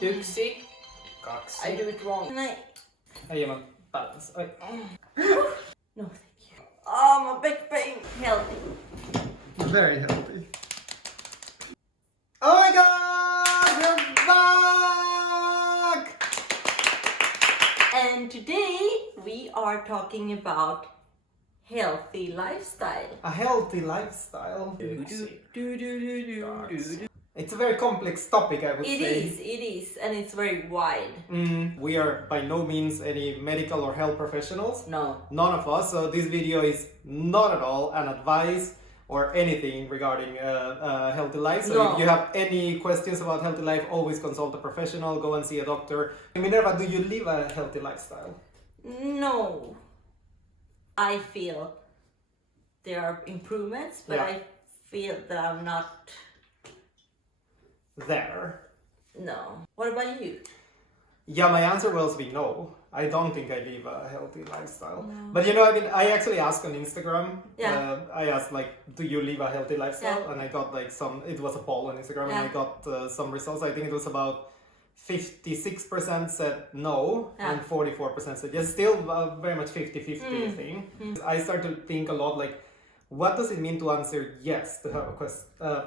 1, 2. I do it wrong. Can I? Jajamän, balance. Oj. No, thank you. Oh, my back pain. Healthy. Very healthy. Oh my god! We're back! And today we are talking about healthy lifestyle. A healthy lifestyle. It's a very complex topic, I would say. It is, and it's very wide. We are by no means any medical or health professionals. No. None of us. So this video is not at all an advice or anything regarding healthy life. So No. if you have any questions about healthy life, always consult a professional, go and see a doctor. Minerva, do you live a healthy lifestyle? No. I feel there are improvements, but Yeah. I feel that I'm not. There. No. What about you? Yeah, my answer will be no. I don't think I live a healthy lifestyle. No. But you know, I mean, I actually asked on Instagram. Yeah. I asked like, do you live a healthy lifestyle? Yeah. And I got like some. It was a poll on Instagram, Yeah. and I got some results. I think it was about 56% said no, Yeah. and 44% said yes. Still very much 50-50 thing. I start to think a lot like, what does it mean to answer yes to have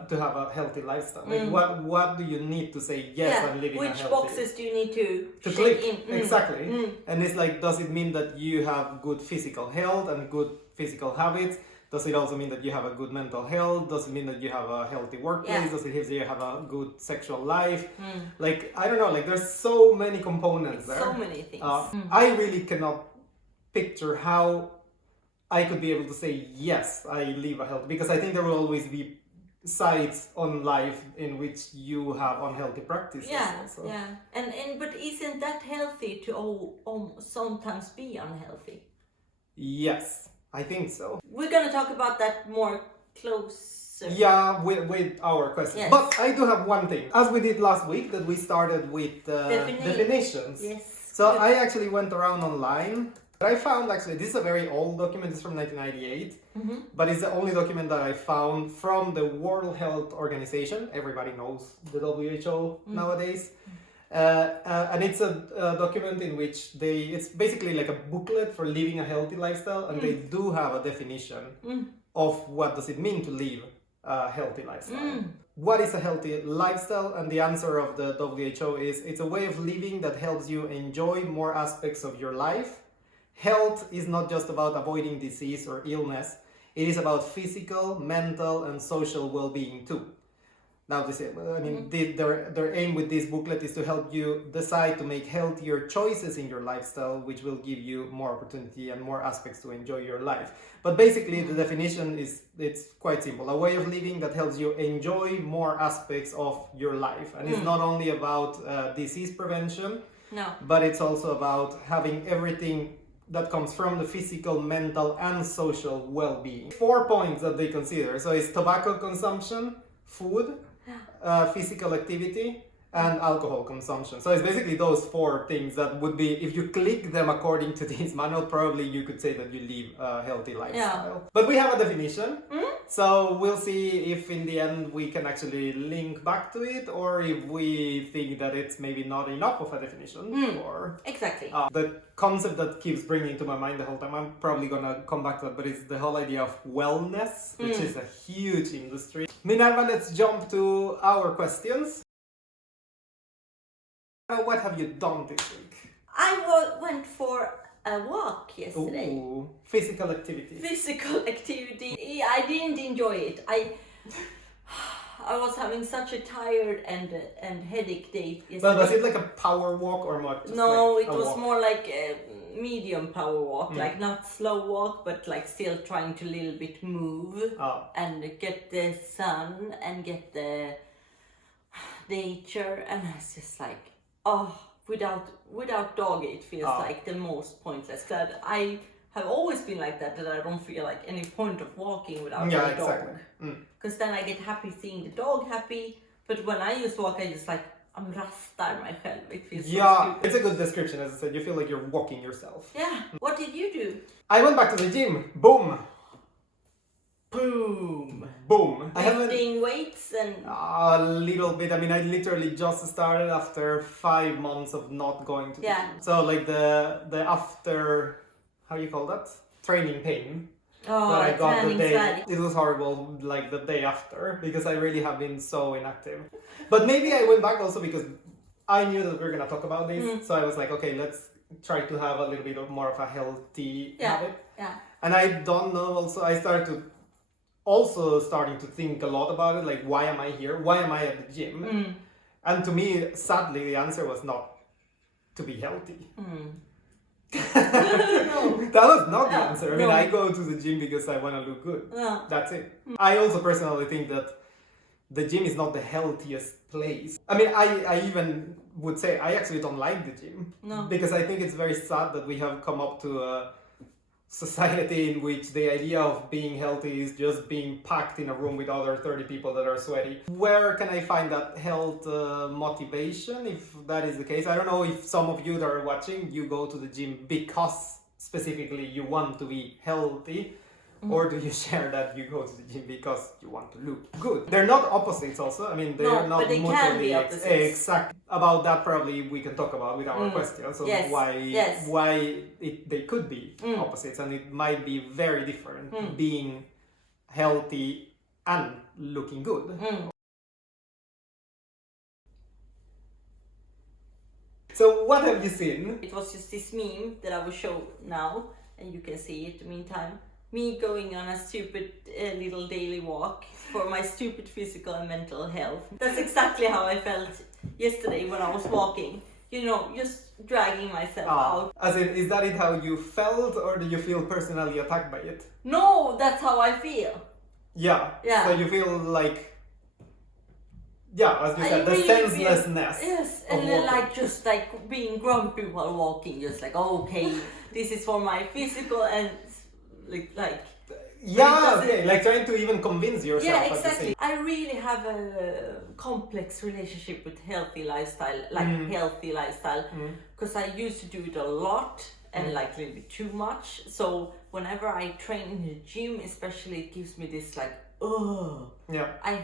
to have a healthy lifestyle? Like what do you need to say yes I'm living a Which healthy? boxes do you need to check Click in? exactly. And it's like, does it mean that you have good physical health and good physical habits? Does it also mean that you have a good mental health? Does it mean that you have a healthy workplace? Yeah. Does it mean that you have a good sexual life? Like, I don't know, like there's so many components there. So many things. I really cannot picture how I could be able to say yes, I live a health, because I think there will always be sides on life in which you have unhealthy practices. Yeah, also. yeah. And but isn't that healthy to sometimes be unhealthy? Yes, I think so. We're gonna talk about that more closer. Yeah, with our questions. Yes. But I do have one thing. As we did last week, that we started with definitions. Yes. So I actually went around online. I found actually, this is a very old document, it's from 1998, but it's the only document that I found from the World Health Organization. Everybody knows the WHO nowadays. And it's a document in which it's basically like a booklet for living a healthy lifestyle, and they do have a definition of what does it mean to live a healthy lifestyle. What is a healthy lifestyle? And the answer of the WHO is, it's a way of living that helps you enjoy more aspects of your life. Health is not just about avoiding disease or illness, it is about physical, mental, and social well-being too. Now, their aim with this booklet is to help you decide to make healthier choices in your lifestyle, which will give you more opportunity and more aspects to enjoy your life. But basically, the definition it's quite simple. A way of living that helps you enjoy more aspects of your life. And it's not only about disease prevention, but it's also about having everything that comes from the physical, mental, and social well-being. 4 points that they consider. So it's tobacco consumption, food, physical activity, and alcohol consumption. So it's basically those 4 things that would be, if you click them according to this manual, probably you could say that you live a healthy lifestyle. Yeah. But we have a definition, so we'll see if in the end we can actually link back to it, or if we think that it's maybe not enough of a definition. Or exactly. The concept that keeps bringing to my mind the whole time, I'm probably gonna come back to that, but it's the whole idea of wellness, which is a huge industry. Minerva, let's jump to our questions. What have you done this week? I went for a walk yesterday. Ooh, physical activity. Physical activity. I didn't enjoy it. I was having such a tired and headache day yesterday. But was it like a power walk or more? No, like it was more like a medium power walk, like not slow walk, but like still trying to little bit move and get the sun and get the nature, and it's just like, without dog it feels like the most pointless. That I have always been like that I don't feel like any point of walking without a dog. Exactly. Because then I get happy seeing the dog happy, but when I use walk, I just like, I'm rastar my själv. It feels so stupid. It's a good description. As I said, you feel like you're walking yourself. Yeah. What did you do? I went back to the gym. Boom. Boom. Boom. I haven't Lifting weights and a little bit. I mean, I literally just started after 5 months of not going to the gym. So like the after, how you call that? Training pain. That I got the day. It was horrible, like the day after, because I really have been so inactive. But maybe I went back also because I knew that we were gonna talk about this. So I was like, okay, let's try to have a little bit of more of a healthy habit. Yeah. And I don't know. Also, I starting to think a lot about it, like, why am I here? Why am I at the gym? And to me, sadly, the answer was not to be healthy. That was not the answer. I mean, I go to the gym because I want to look good. That's it. I also personally think that the gym is not the healthiest place. I mean, I even would say I actually don't like the gym. Because I think it's very sad that we have come up to a society in which the idea of being healthy is just being packed in a room with other 30 people that are sweaty. Where can I find that health motivation, if that is the case? I don't know if some of you that are watching, you go to the gym because specifically you want to be healthy, or do you share that you go to the gym because you want to look good? They're not opposites also. I mean, they're not but they can be opposites. Exactly. About that probably we can talk about with our questions. So why they could be opposites, and it might be very different being healthy and looking good. So what have you seen? It was just this meme that I will show now, and you can see it in the meantime. Me going on a stupid little daily walk for my stupid physical and mental health. That's exactly how I felt yesterday when I was walking. You know, just dragging myself out. As in, is that how you felt, or do you feel personally attacked by it? No, that's how I feel. Yeah. So you feel like, as you said, the really senselessness. Yes, and then just being grumpy while walking, just like, okay, this is for my physical and like like trying to even convince yourself. Yeah, exactly. I really have a complex relationship with healthy lifestyle, because I used to do it a lot and a little bit too much. So whenever I train in the gym, especially, it gives me this I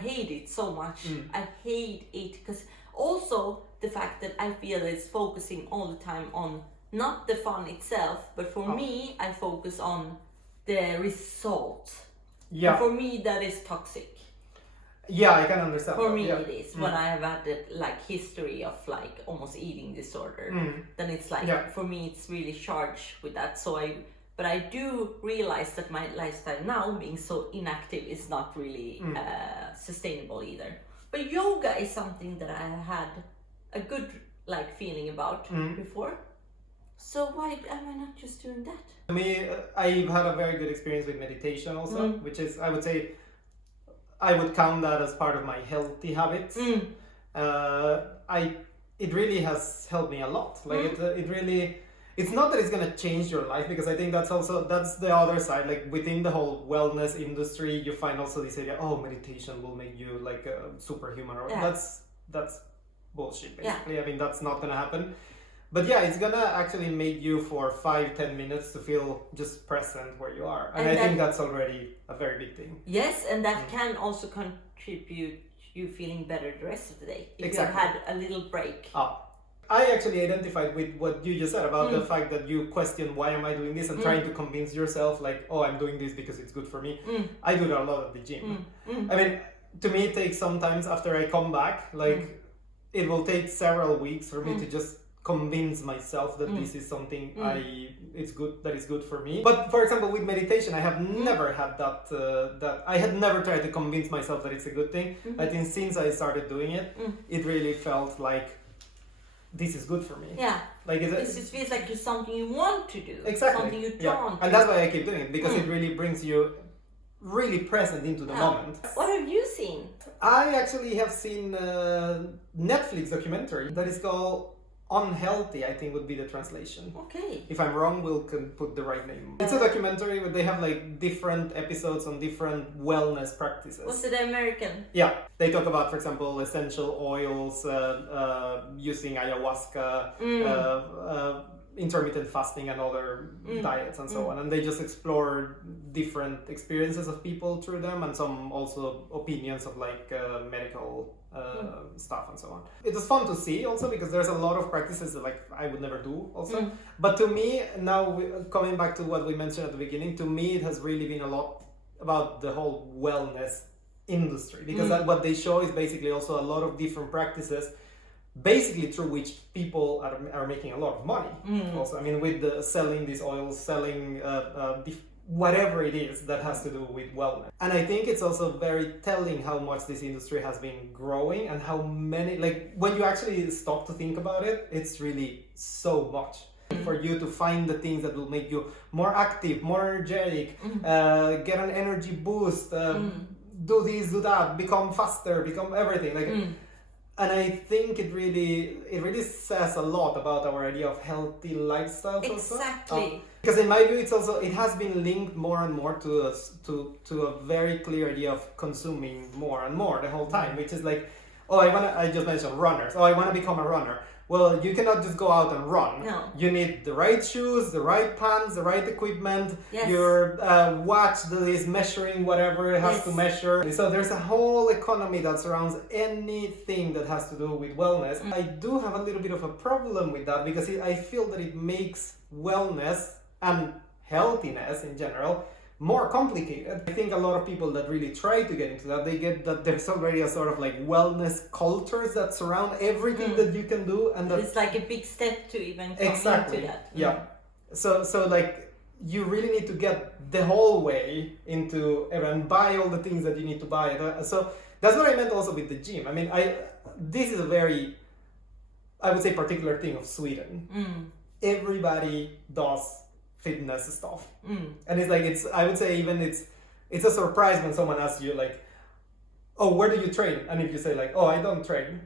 hate it so much. I hate it because also the fact that I feel it's focusing all the time on not the fun itself, but for me, I focus on the result. And for me, that is toxic. Yeah, I can understand. For me, it is. When I have had the history of almost eating disorder, then it's for me, it's really charged with that. So but I do realize that my lifestyle now, being so inactive, is not really sustainable either. But yoga is something that I had a good feeling about before. So why am I not just doing that? For me, I've had a very good experience with meditation also, which is, I would say, I would count that as part of my healthy habits. It really has helped me a lot. It really, it's not that it's gonna change your life, because I think that's the other side. Within the whole wellness industry, you find also this idea, meditation will make you a superhuman. That's bullshit, basically. I mean, that's not gonna happen. But it's gonna actually make you for 5-10 minutes to feel just present where you are. And I think that's already a very big thing. Yes, and that can also contribute you feeling better the rest of the day. If you had a little break. I actually identified with what you just said about the fact that you question, why am I doing this? And trying to convince yourself I'm doing this because it's good for me. I do that a lot at the gym. I mean, to me, it takes sometimes after I come back, it will take several weeks for me to just convince myself that this is something that is good for me. But for example, with meditation, I have never had that I had never tried to convince myself that it's a good thing. I think since I started doing it, it really felt like this is good for me. Yeah. It just feels like it's something you want to do. Exactly. Something you drawn to. And that's why I keep doing it, because it really brings you really present into the moment. What have you seen? I actually have seen a Netflix documentary that is called Unhealthy, I think would be the translation. Okay. If I'm wrong, can put the right name. It's a documentary where they have different episodes on different wellness practices. Was it American? Yeah. They talk about, for example, essential oils, using ayahuasca, intermittent fasting and other diets and so on, and they just explore different experiences of people through them, and some also opinions of like medical stuff and so on. It was fun to see also because there's a lot of practices that like I would never do also. But to me now, coming back to what we mentioned at the beginning, to me it has really been a lot about the whole wellness industry, because what they show is basically also a lot of different practices basically through which people are making a lot of money also. I mean, with the selling these oils, selling whatever it is that has to do with wellness. And I think it's also very telling how much this industry has been growing, and how many, like when you actually stop to think about it, it's really so much. For you to find the things that will make you more active, more energetic, get an energy boost, do this, do that, become faster, become everything. Like, and I think it really says a lot about our idea of healthy lifestyles. Exactly. Also. Because in my view, it has been linked more and more to a very clear idea of consuming more and more the whole time, which is like, I just mentioned runners. I want to become a runner. Well, you cannot just go out and run. No. You need the right shoes, the right pants, the right equipment. Yes. Your watch that is measuring whatever it has to measure. So there's a whole economy that surrounds anything that has to do with wellness. I do have a little bit of a problem with that, because I feel that it makes wellness and healthiness in general more complicated. I think a lot of people that really try to get into that, they get that there's already a sort of like wellness cultures that surround everything that you can do, and that it's like a big step to even come into that. Yeah. So like you really need to get the whole way into and buy all the things that you need to buy. So that's what I meant also with the gym. I mean, this is a very, I would say, particular thing of Sweden. Everybody does fitness stuff, and it's like I would say even it's a surprise when someone asks you like, oh, where do you train? And if you say like, oh, I don't train,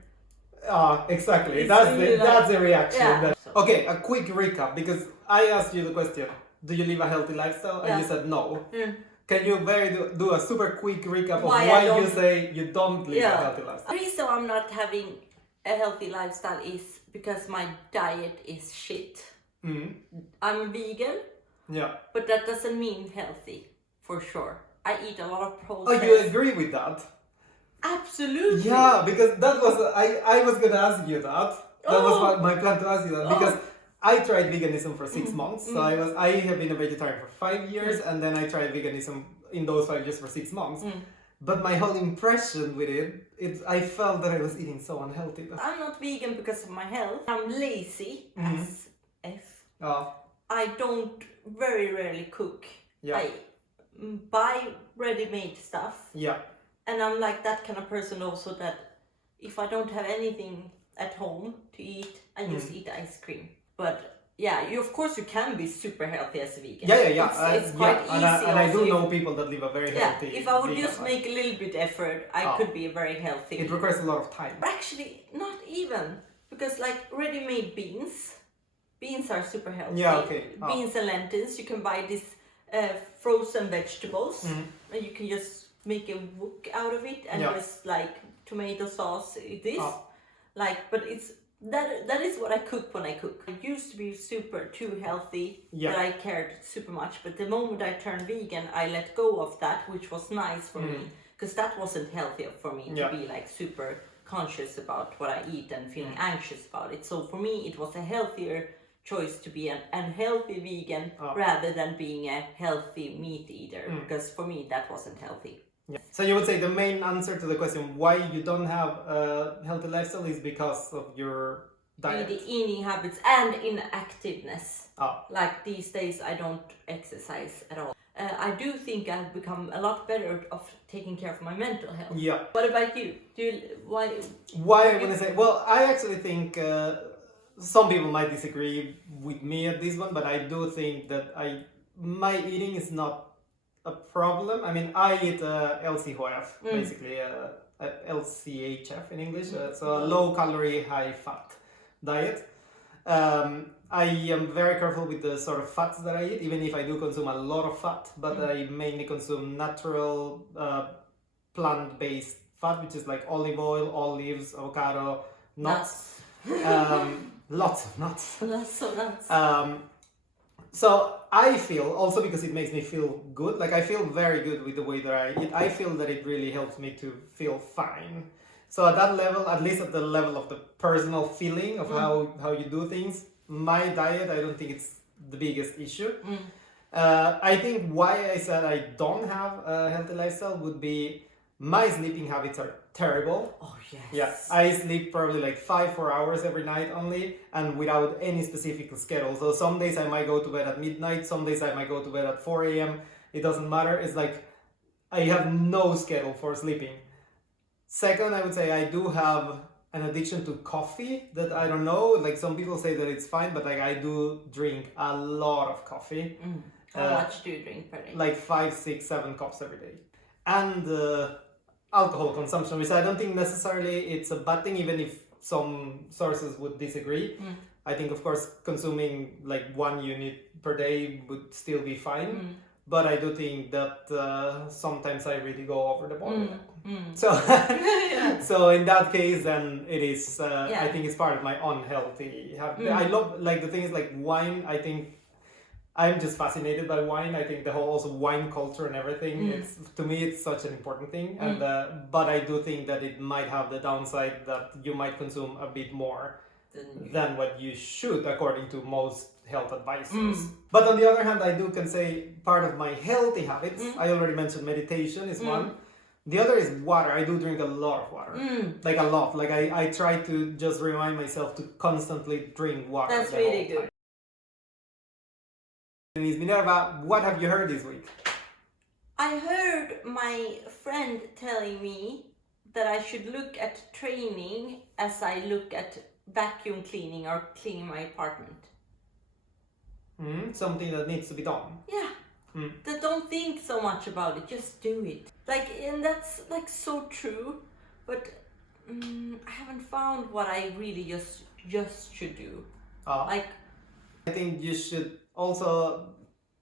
exactly, that's the reaction. Yeah. Okay, a quick recap, because I asked you the question, do you live a healthy lifestyle? And you said no. Can you do a super quick recap of why you say you don't live a healthy lifestyle? The reason I'm not having a healthy lifestyle is because my diet is shit. I'm vegan, but that doesn't mean healthy, for sure. I eat a lot of processed. Oh, you agree with that? Absolutely. Yeah, because that was, I was gonna ask you that. That was my plan to ask you that, because I tried veganism for 6 months. So I have been a vegetarian for 5 years, and then I tried veganism in those 5 years for 6 months. But my whole impression with I felt that I was eating so unhealthy. I'm not vegan because of my health. I'm lazy as F. I don't very rarely cook. I buy ready-made stuff. And I'm like that kind of person also, that if I don't have anything at home to eat, I just eat ice cream. But yeah, of course you can be super healthy as a vegan. It's quite easy. And I do know people that live a very healthy. If I would just make a little bit effort, I could be a very healthy. It requires a lot of time. Actually, not even, because like ready-made beans are super healthy. Beans and lentils, you can buy these frozen vegetables, and you can just make a wok out of it, and just like tomato sauce. But it's that is what I cook when I cook. I used to be super too healthy, that I cared super much, but the moment I turned vegan, I let go of that, which was nice for me, because that wasn't healthy for me to be like super conscious about what I eat and feeling anxious about it. So for me, it was a healthier choice to be an unhealthy vegan rather than being a healthy meat eater, because for me that wasn't healthy. So you would say the main answer to the question why you don't have a healthy lifestyle is because of your diet? The eating habits and inactiveness. Like these days I don't exercise at all. I do think I've become a lot better of taking care of my mental health. What about you? Why I want to say, well, I actually think some people might disagree with me at this one, but I do think that my eating is not a problem. I mean, I eat LCHF, basically LCHF in English, so a low calorie, high fat diet. I am very careful with the sort of fats that I eat, even if I do consume a lot of fat, but I mainly consume natural plant-based fat, which is like olive oil, olives, avocado, nuts. Lots of nuts. Lots of nuts. So I feel, also because it makes me feel good, like I feel very good with the way that I eat. I feel that it really helps me to feel fine. So at that level, at least at the level of the personal feeling of how you do things, my diet, I don't think it's the biggest issue. I think why I said I don't have a healthy lifestyle would be my sleeping habits are terrible. Oh, yes. Yeah, I sleep probably like 5-4 hours every night only, and without any specific schedule. So some days I might go to bed at midnight, some days I might go to bed at 4 a.m. It doesn't matter. It's like I have no schedule for sleeping. Second, I would say I do have an addiction to coffee that I don't know. Like some people say that it's fine, but like I do drink a lot of coffee. How much do you drink per day? Like 5, 6, 7 cups every day. And alcohol consumption, which I don't think necessarily it's a bad thing, even if some sources would disagree. I think, of course, consuming like 1 unit per day would still be fine. But I do think that sometimes I really go over the board. So, so in that case, then it is. I think it's part of my unhealthy habit. I love, like, the thing is, like, wine. I think I'm just fascinated by wine. I think the whole also wine culture and everything. It's, to me, it's such an important thing. And but I do think that it might have the downside that you might consume a bit more than what you should, according to most health advisors. But on the other hand, I can say part of my healthy habits, I already mentioned meditation is one. The other is water. I do drink a lot of water. Like a lot. Like I try to just remind myself to constantly drink water. That's really good. Minerva, what have you heard this week? I heard my friend telling me that I should look at training as I look at vacuum cleaning or cleaning my apartment. Something that needs to be done. Yeah. That don't think so much about it, just do it. Like, and that's like so true, but I haven't found what I really just should do. Like, I think you should also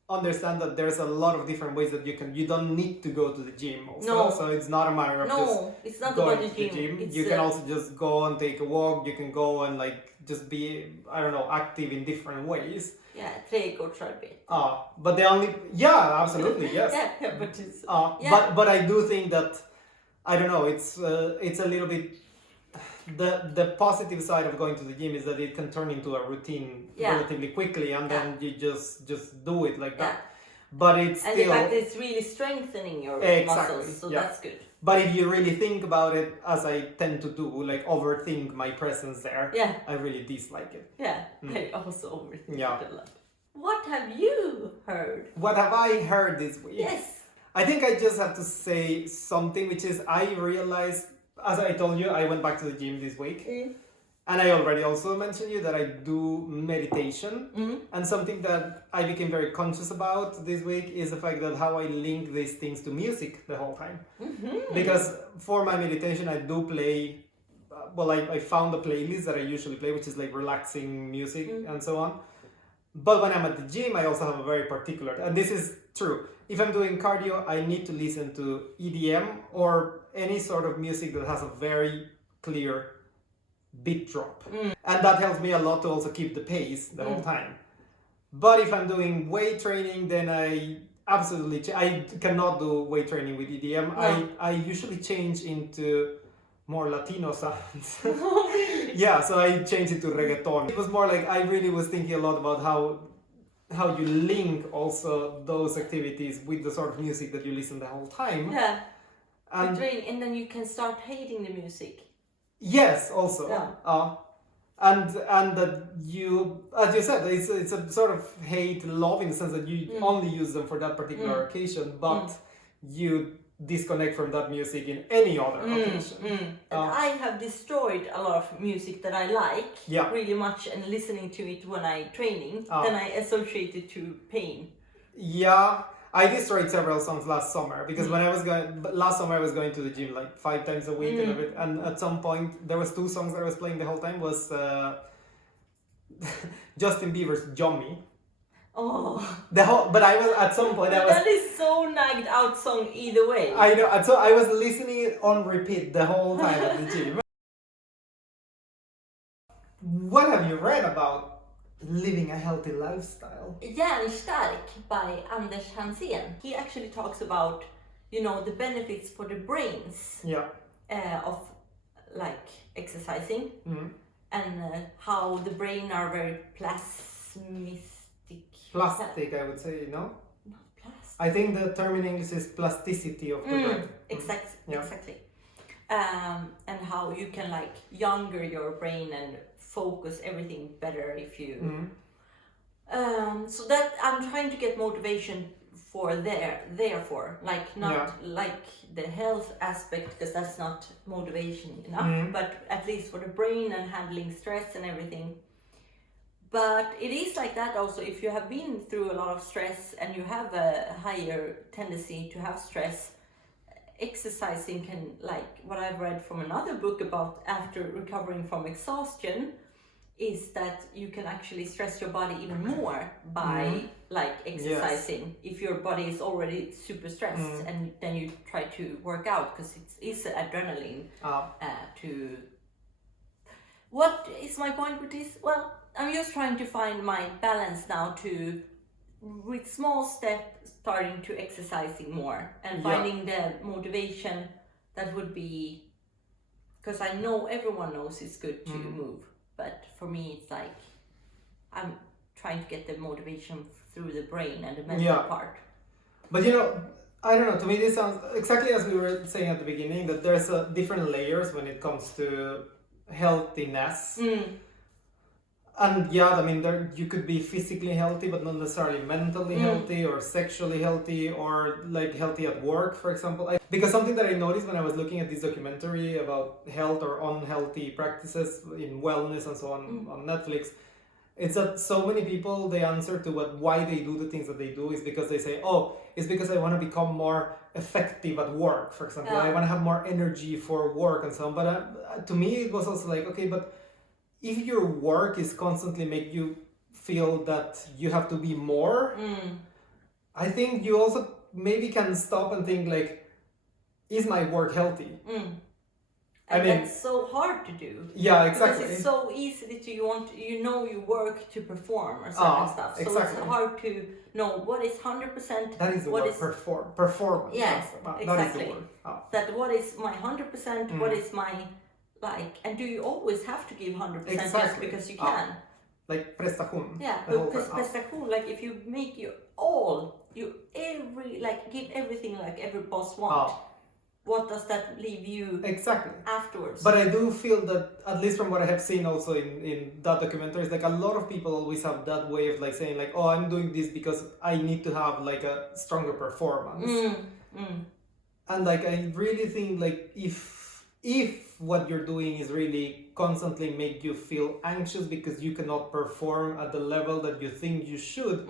understand that there's a lot of different ways that you don't need to go to the gym also. No. So it's not a matter of it's not going about to the gym. It's You can also just go and take a walk. You can go and like just be, I don't know, active in different ways. Yeah, take or try a bit. But the only, absolutely, yes. Yeah, but it's, but I do think that, I don't know, it's a little bit, the positive side of going to the gym is that it can turn into a routine relatively quickly, and then you just do it like that. But it's still, and the fact that it's really strengthening your muscles, so that's good. But if you really think about it, as I tend to do, like overthink my presence there, I really dislike it. Yeah, I also overthink it a lot. What have you heard? What have I heard this week? Yes. I think I just have to say something, which is I realized, as I told you, I went back to the gym this week. And I already also mentioned you that I do meditation. And something that I became very conscious about this week is the fact that how I link these things to music the whole time. Because for my meditation, I do play, I found a playlist that I usually play, which is like relaxing music and so on. But when I'm at the gym, I also have a very particular, and this is true. If I'm doing cardio, I need to listen to EDM or any sort of music that has a very clear beat drop. And that helps me a lot to also keep the pace the whole time. But if I'm doing weight training, then I absolutely, I cannot do weight training with EDM. No. I usually change into more Latino sounds. Yeah, so I changed it to reggaeton. It was more like I really was thinking a lot about how you link also those activities with the sort of music that you listen the whole time. Yeah. And then you can start hating the music. Yes, also. Yeah. And that you, as you said, it's a sort of hate-love in the sense that you only use them for that particular occasion, but you disconnect from that music in any other occasion. And I have destroyed a lot of music that I like really much, and listening to it when I'm training, then I associate it to pain. Yeah. I destroyed several songs last summer because when last summer I was going to the gym like 5 times a week and at some point there was 2 songs that I was playing the whole time was Justin Bieber's Jummy. But I was at some point that is so nagged out song either way. I know, and so I was listening it on repeat the whole time at the gym. what have you read about living a healthy lifestyle? Hjärnstark by Anders Hansén. He actually talks about, the benefits for the brains of like exercising and how the brain are very Plastic, I would say, no? Not plastic. I think the term in English is plasticity of the brain. Exactly. And how you can like younger your brain and focus everything better if you. So that I'm trying to get motivation for therefore, like not like the health aspect, because that's not motivation enough, but at least for the brain and handling stress and everything. But it is like that also if you have been through a lot of stress and you have a higher tendency to have stress, exercising can, like what I've read from another book about after recovering from exhaustion, is that you can actually stress your body even more by like exercising if your body is already super stressed and then you try to work out, because it's adrenaline to. What is my point with this? Well, I'm just trying to find my balance now to, with small steps, starting to exercising more and finding the motivation that would be, because I know everyone knows it's good to move, but for me it's like I'm trying to get the motivation through the brain and the mental part. But I don't know, to me this sounds exactly as we were saying at the beginning, that there's different layers when it comes to healthiness. And I mean, you could be physically healthy but not necessarily mentally healthy or sexually healthy or like healthy at work, for example. Because something that I noticed when I was looking at this documentary about health or unhealthy practices in wellness and so on on Netflix, it's that so many people, they answer to why they do the things that they do is because they say, oh, it's because I want to become more effective at work, for example. I want to have more energy for work and so on. But to me, it was also like, okay, but if your work is constantly make you feel that you have to be more, I think you also maybe can stop and think like, is my work healthy? And that's so hard to do. Yeah, exactly. Because it's so easy to you work to perform or certain stuff. So it's hard to know what is 100%. That is the word, performance. Yes, exactly. That is the word. That what is my 100%, what is my, like, and do you always have to give 100% just because you can? Like prestation. Yeah, because prestation, like if you make give everything like every boss wants. What does that leave you afterwards? But I do feel that, at least from what I have seen also in that documentary, is like a lot of people always have that way of like saying like, oh, I'm doing this because I need to have like a stronger performance. And like I really think like if what you're doing is really constantly make you feel anxious because you cannot perform at the level that you think you should,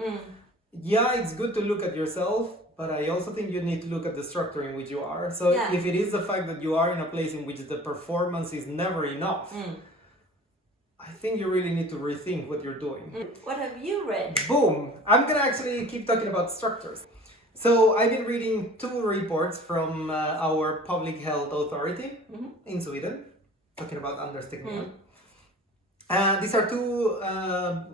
it's good to look at yourself. But I also think you need to look at the structure in which you are. So if it is the fact that you are in a place in which the performance is never enough, I think you really need to rethink what you're doing. What have you read? Boom! I'm gonna actually keep talking about structures. So I've been reading 2 reports from our public health authority in Sweden, talking about Anders Tegnell. These are 2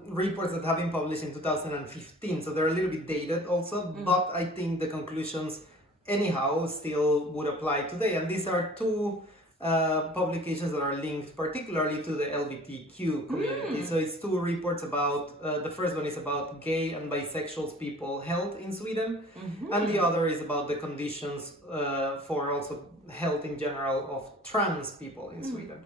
reports that have been published in 2015, so they're a little bit dated also, but I think the conclusions anyhow still would apply today. And these are 2 publications that are linked particularly to the LGBTQ community. So it's 2 reports about, the first one is about gay and bisexual people health in Sweden, and the other is about the conditions for also health in general of trans people in Sweden.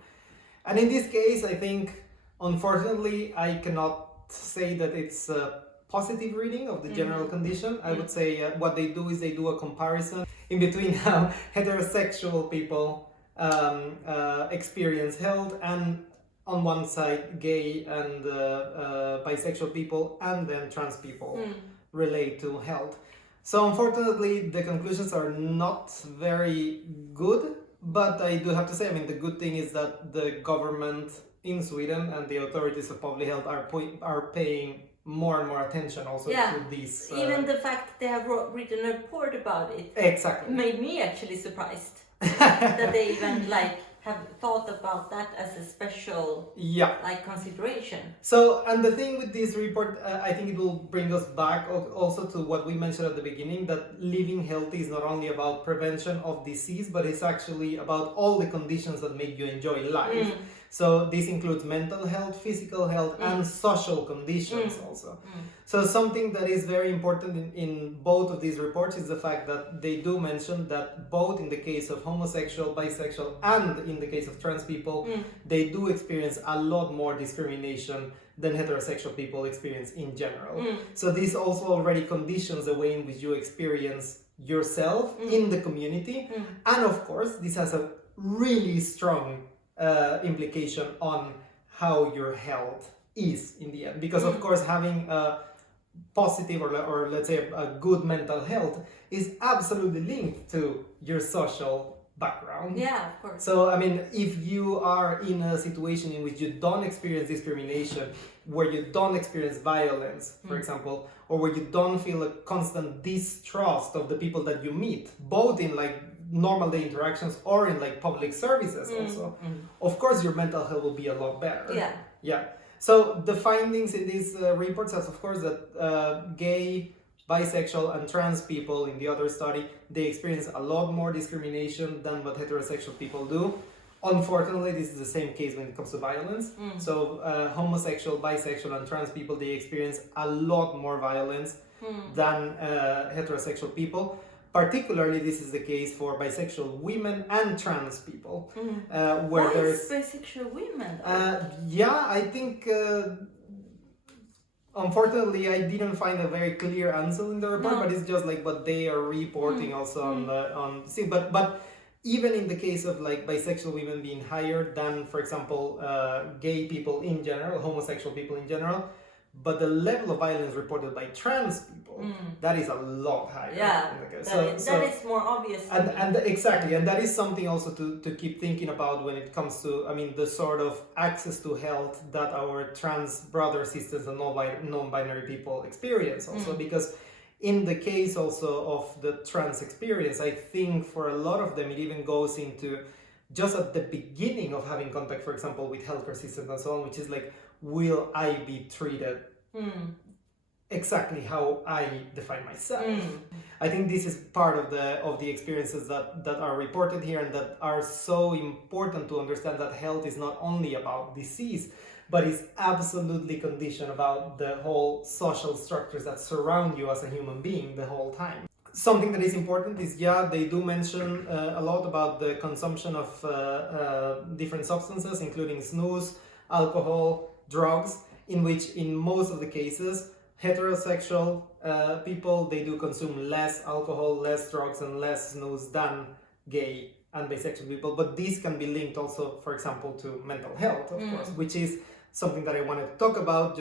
And in this case, I think, unfortunately, I cannot say that it's a positive reading of the general condition. I would say what they do is they do a comparison in between how heterosexual people experience health, and on one side gay and bisexual people, and then trans people relate to health. So unfortunately, the conclusions are not very good, but I do have to say, I mean, the good thing is that the government in Sweden and the authorities of public health are paying more and more attention also to these. Even the fact they have written a report about it exactly made me actually surprised that they even like have thought about that as a special like consideration. So, and the thing with this report, I think it will bring us back also to what we mentioned at the beginning, that living healthy is not only about prevention of disease, but it's actually about all the conditions that make you enjoy life. So this includes mental health, physical health, and social conditions also. So something that is very important in both of these reports is the fact that they do mention that both in the case of homosexual, bisexual, and in the case of trans people, they do experience a lot more discrimination than heterosexual people experience in general. So this also already conditions the way in which you experience yourself in the community. And of course, this has a really strong implication on how your health is in the end, because of course having a positive or let's say a good mental health is absolutely linked to your social background. Yeah, of course. So I mean, if you are in a situation in which you don't experience discrimination, where you don't experience violence, for example, or where you don't feel a constant distrust of the people that you meet, both in like normal day interactions or in like public services also, of course your mental health will be a lot better. So the findings in these reports is of course that gay, bisexual, and trans people in the other study, they experience a lot more discrimination than what heterosexual people do. Unfortunately, this is the same case when it comes to violence. So homosexual, bisexual, and trans people, they experience a lot more violence than heterosexual people. Particularly, this is the case for bisexual women and trans people. Why is bisexual women? I think, unfortunately, I didn't find a very clear answer in the report, but it's just like what they are reporting also on. But even in the case of like bisexual women being higher than, for example, gay people in general, homosexual people in general, but the level of violence reported by trans people, that is a lot higher. That is more obvious. And exactly, and that is something also to keep thinking about when it comes to, I mean, the sort of access to health that our trans brothers, sisters, and non-binary people experience also, because in the case also of the trans experience, I think for a lot of them, it even goes into just at the beginning of having contact, for example, with healthcare systems and so on, which is like, will I be treated exactly how I define myself? I think this is part of the experiences that are reported here and that are so important to understand that health is not only about disease, but is absolutely conditioned about the whole social structures that surround you as a human being the whole time. Something that is important is, they do mention a lot about the consumption of different substances, including snus, alcohol, drugs, in which in most of the cases, heterosexual people, they do consume less alcohol, less drugs, and less snus than gay and bisexual people. But these can be linked also, for example, to mental health, of course, which is something that I wanted to talk about.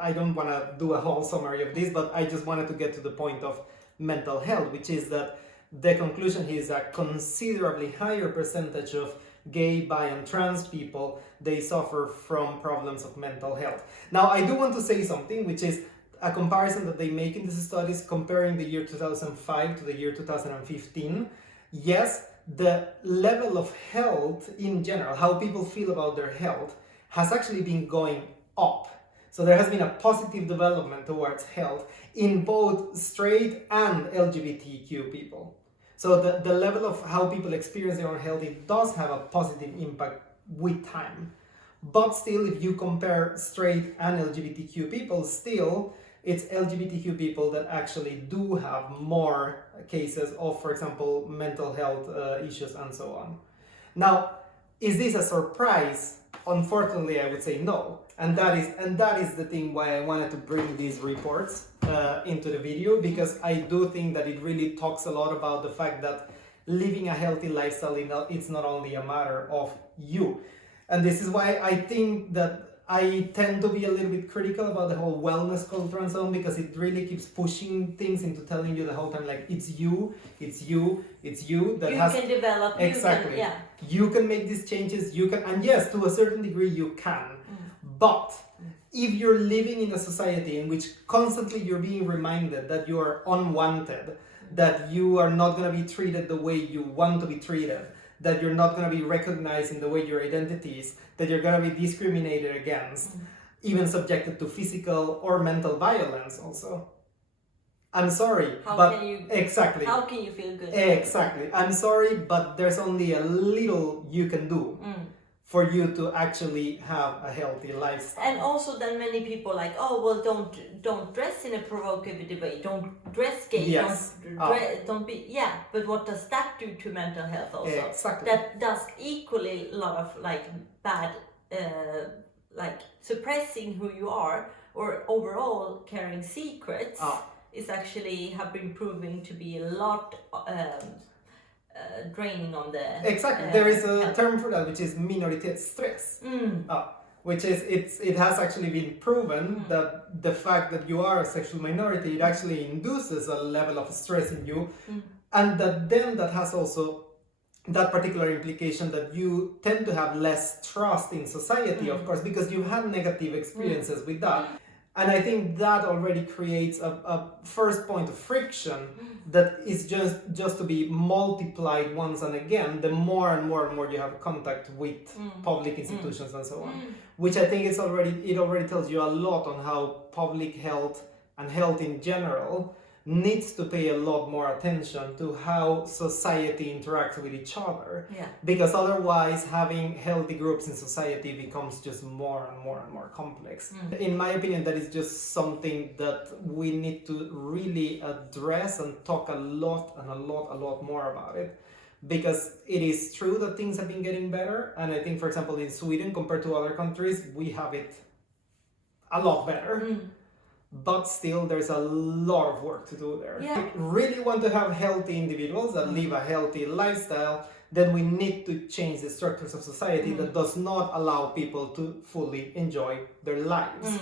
I don't want to do a whole summary of this, but I just wanted to get to the point of mental health, which is that the conclusion here is a considerably higher percentage of gay, bi, and trans people, they suffer from problems of mental health. Now, I do want to say something, which is a comparison that they make in these studies comparing the year 2005 to the year 2015. Yes, the level of health in general, how people feel about their health, has actually been going up. So there has been a positive development towards health in both straight and LGBTQ people. So the level of how people experience their own health, it does have a positive impact with time. But still, if you compare straight and LGBTQ people, still, it's LGBTQ people that actually do have more cases of, for example, mental health issues and so on. Now, is this a surprise? Unfortunately, I would say no. And that is the thing why I wanted to bring these reports into the video, because I do think that it really talks a lot about the fact that living a healthy lifestyle, it's not only a matter of you. And this is why I think that I tend to be a little bit critical about the whole wellness culture and so on, because it really keeps pushing things into telling you the whole time, like, it's you that can develop. Exactly. You can make these changes, and yes, to a certain degree you can. But if you're living in a society in which constantly you're being reminded that you are unwanted, that you are not going to be treated the way you want to be treated, that you're not going to be recognized in the way your identity is, that you're going to be discriminated against, even subjected to physical or mental violence also. I'm sorry, exactly. How can you feel good? Exactly. I'm sorry, but there's only a little you can do for you to actually have a healthy lifestyle. And also then many people like, oh, well, don't dress in a provocative way, don't dress gay, yes. don't be, but what does that do to mental health also? Exactly. That does equally a lot of like bad, like suppressing who you are or overall carrying secrets is actually have been proving to be a lot draining on the exactly. There is a term for that, which is minoritetsstress, which is it has actually been proven that the fact that you are a sexual minority, it actually induces a level of stress in you, and that has also that particular implication that you tend to have less trust in society, of course, because you've had negative experiences with that. And I think that already creates a first point of friction that is just to be multiplied once and again, the more and more you have contact with public institutions and so on. Which I think it already tells you a lot on how public health and health in general needs to pay a lot more attention to how society interacts with each other. Because otherwise having healthy groups in society becomes just more and more complex. In my opinion, that is just something that we need to really address and talk a lot more about it. Because it is true that things have been getting better, and I think, for example, in Sweden compared to other countries, we have it a lot better. But still, there's a lot of work to do there. If we really want to have healthy individuals that live a healthy lifestyle, then we need to change the structures of society that does not allow people to fully enjoy their lives.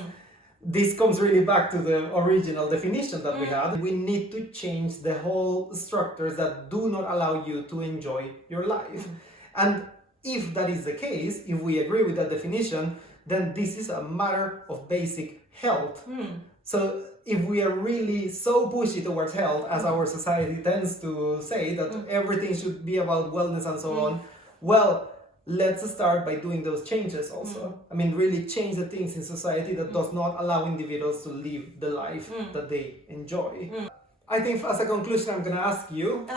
This comes really back to the original definition that we had. We need to change the whole structures that do not allow you to enjoy your life. And if that is the case, if we agree with that definition, then this is a matter of basic health. So if we are really so pushy towards health, as our society tends to say, that everything should be about wellness and so on, well, let's start by doing those changes also. I mean, really change the things in society that does not allow individuals to live the life that they enjoy. I think as a conclusion, I'm going to ask you,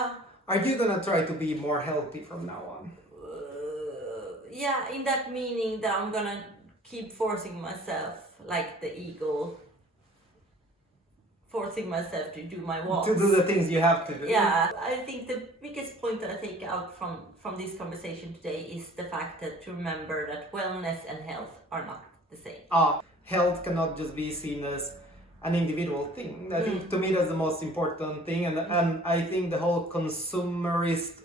are you going to try to be more healthy from now on? In that meaning that I'm going to keep forcing myself, like the eagle, forcing myself to do my walks. To do the things you have to do. I think the biggest point that I take out from this conversation today is the fact that to remember that wellness and health are not the same. Health cannot just be seen as an individual thing. I think to me that's the most important thing, and I think the whole consumerist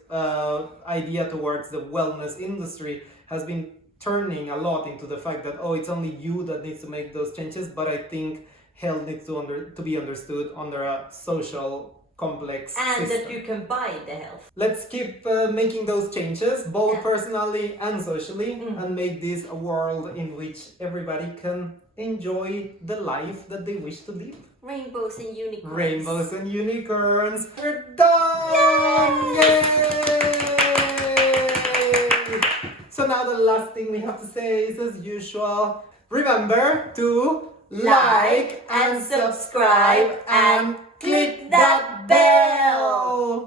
idea towards the wellness industry has been turning a lot into the fact that it's only you that needs to make those changes, but I think health needs to be understood under a social complex and system. That you can buy the health. Let's keep making those changes, both personally and socially, and make this a world in which everybody can enjoy the life that they wish to live. Rainbows and unicorns. Rainbows and unicorns. We're done! Yay! So now the last thing we have to say is, as usual, remember to like and subscribe and click that bell!